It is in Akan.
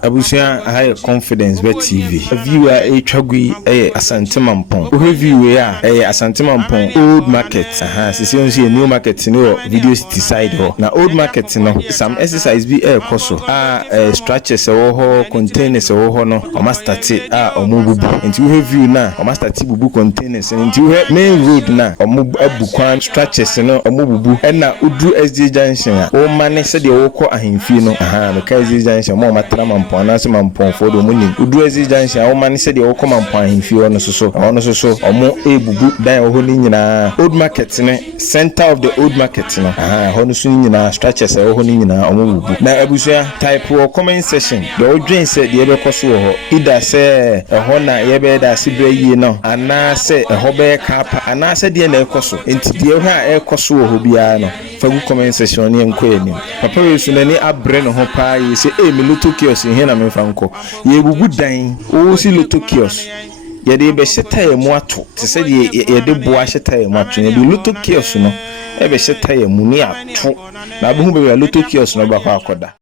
Abusia high confidence bet TV. Viewer a chagui Asante Mampong. Who view Asante Mampong old market. See a new market no video city side ho. Na old market no some exercise be koso. Structures containers no. O must start omububu. Into we view na o must start bubu containers into main road na omubu kwan structures no omububu. And na udu SD junction. O mane said the oko ahimfi no. Because SD junction mo matra Mampong na se Mampong for do muni. Udu SD junction o mane said the oko Mampong ahimfi ono so omo ebubu dan o ho ni nyina old market ne center of the old market no hono so nyina structures o ho ni nyina omo bubu na abusua type o comment section the odwen say de be koso ho ida say ho na ye be da se bre yi no ana say ho be kapa ana say de na ekoso enti de ho a ekoso ho bia no fagu comment section ne enko eni papa we so na ni abre no ho pa yi say me loto kiosk he na me fa nko ye bubu dan o si loto kiosk yede be sheta mu ato te se yede boa sheta mu ato ne loto kiosk no e be sheta mu ni ato na bo hu be loto kiosk no ba kwa akoda